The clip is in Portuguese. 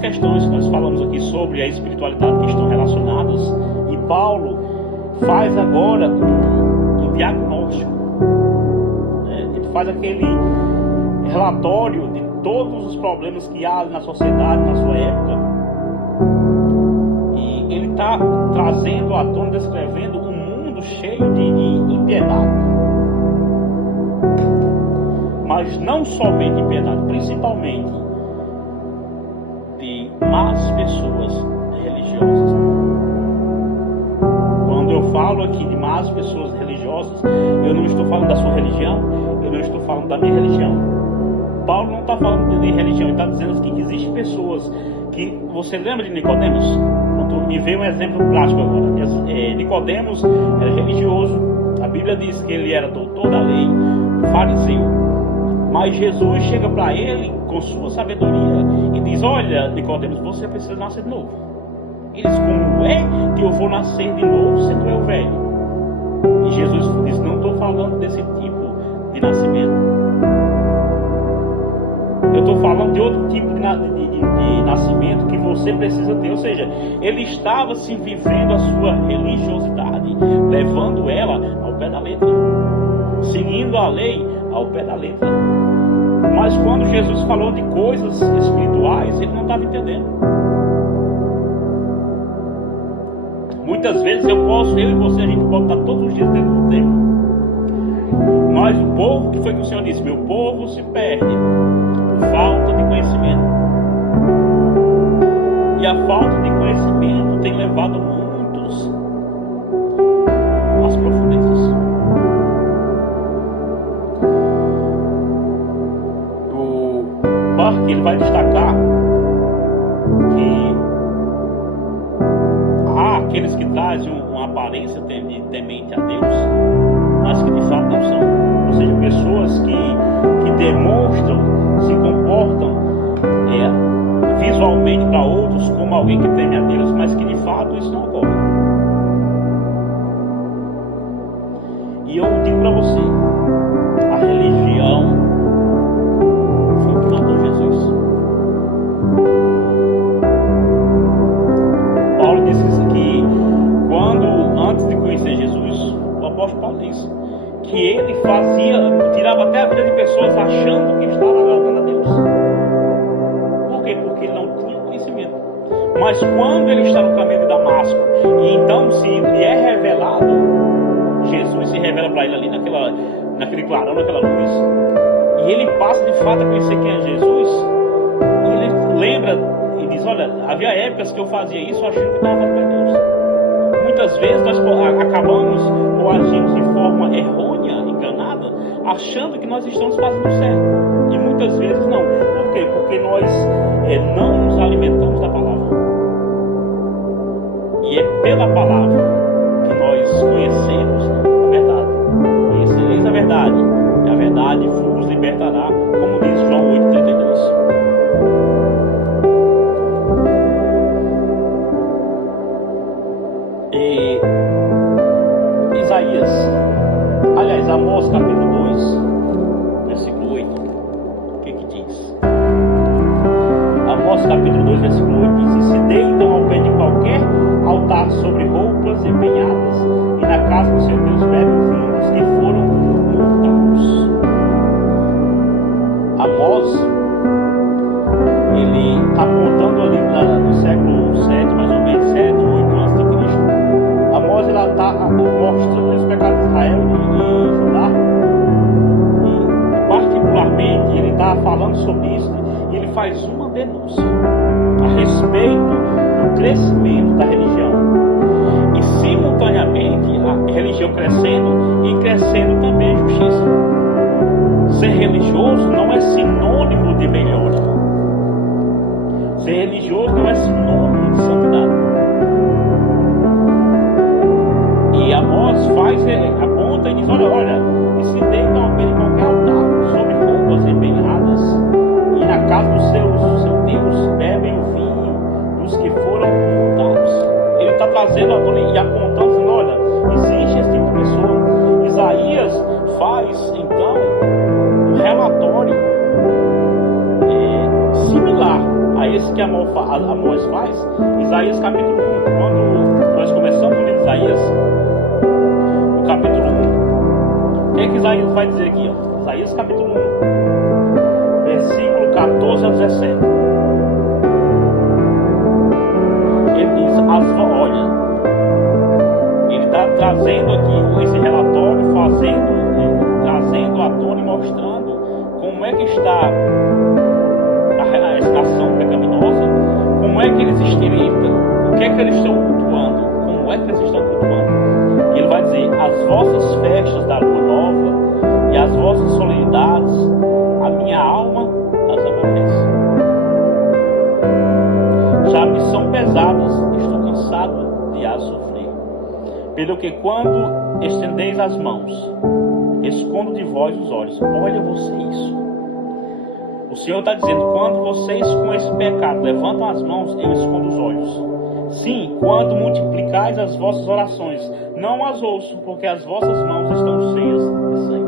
questões que nós falamos aqui sobre a espiritualidade que estão relacionadas, e Paulo faz agora um diagnóstico, ele faz aquele relatório de todos os problemas que há na sociedade na sua época, e ele está trazendo à tona, descrevendo um mundo cheio de impiedade, mas não somente impiedade, principalmente de más pessoas religiosas. Quando eu falo aqui de más pessoas religiosas, eu não estou falando da sua religião, eu não estou falando da minha religião. Paulo não está falando de religião, ele está dizendo assim, que existem pessoas que... Você lembra de Nicodemos? Quando me veio um exemplo prático agora. Nicodemos era religioso, a Bíblia diz que ele era doutor da lei, fariseu, mas Jesus chega para ele com sua sabedoria e diz: olha, Nicodemos, você precisa nascer de novo. Ele diz: como é que eu vou nascer de novo sendo eu velho? E Jesus diz: não estou falando desse tipo de nascimento, eu estou falando de outro tipo de nascimento que você precisa ter. Ou seja, ele estava se vivendo a sua religiosidade, levando ela ao pé da letra, seguindo a lei ao pé da letra. Mas quando Jesus falou de coisas espirituais, ele não estava entendendo. Muitas vezes eu e você, a gente pode estar todos os dias dentro do templo, mas o povo, que foi que o Senhor disse? Meu povo se perde por falta de conhecimento. E a falta de conhecimento tem levado muitos às profundezas. O Barth, ele vai destacar que há aqueles que trazem uma aparência de temente a Deus, mas que de fato não são. Ou seja, pessoas que demonstram, se comportam visualmente para outros como alguém que teme a Deus, mas que de fato isso não ocorre. E eu digo para você, a religião foi o que matou Jesus. Paulo disse que antes de conhecer Jesus, o apóstolo Paulo diz que ele tirava até a vida de pessoas achando que estava agradando a Deus. Por quê? Porque ele não tinha conhecimento. Mas quando ele está no caminho de Damasco, e então se lhe é revelado, Jesus se revela para ele ali naquele clarão, naquela luz, e ele passa de fato a conhecer quem é Jesus, e ele lembra e diz: olha, havia épocas que eu fazia isso achando que estava fazendo para Deus. Muitas vezes nós acabamos ou agimos de forma errônea, enganada, achando que nós estamos fazendo certo, e muitas vezes não. Por quê? Porque nós não nos alimentamos da palavra, e é pela palavra que nós conhecemos a verdade. Conhecereis a verdade, e a verdade vos libertará, como diz João 8,32. E Amós capítulo 2, versículo 8, o que diz? Amós capítulo 2, versículo 8 diz: e se deitam ao pé de qualquer altar sobre roupas empenhadas, e na casa do seu Deus bebem vinho dos que foram mortados. Amós, ele está apontando ali no século 7, mais ou menos, 7, 8 antes de Cristo. Amós, ele está mostrando os pecados de Israel e Judá, e particularmente ele está falando sobre isso, e ele faz uma denúncia a respeito do crescimento da religião, e simultaneamente a religião crescendo e crescendo também a justiça. Ser religioso não é sinônimo de melhora. Ser religioso não é sinônimo de santidade. E Amós aponta e diz: olha, e se deitam ao pé de qualquer altar sobre roupas empenhadas, e na casa do seu Deus bebem o vinho dos que foram mortados. Ele está trazendo a tona e apontando, dizendo: olha, existe esse tipo de pessoa. Isaías faz então um relatório similar a esse que Amós faz? Isaías capítulo 1, quando nós começamos o livro de Isaías, no capítulo 1, o que é que Isaías vai dizer aqui? Ó? Isaías capítulo 1, versículo 14 a 17. Ele diz, olha, ele está trazendo aqui esse relatório, trazendo à tona e mostrando como é que está essa nação pecaminosa, como é que eles o que é que eles estão cultuando, como é que eles estão cultuando. E ele vai dizer, as vossas festas da lua nova e as vossas solenidades, a minha alma as aborrece. Já me são pesadas, estou cansado de as sofrer. Pelo que quando estendeis as mãos, escondo de vós os olhos. Olha vocês. O Senhor está dizendo, quando vocês com esse pecado levantam as mãos, eu escondo os olhos. Sim, quando multiplicais as vossas orações, não as ouço, porque as vossas mãos estão cheias de sangue.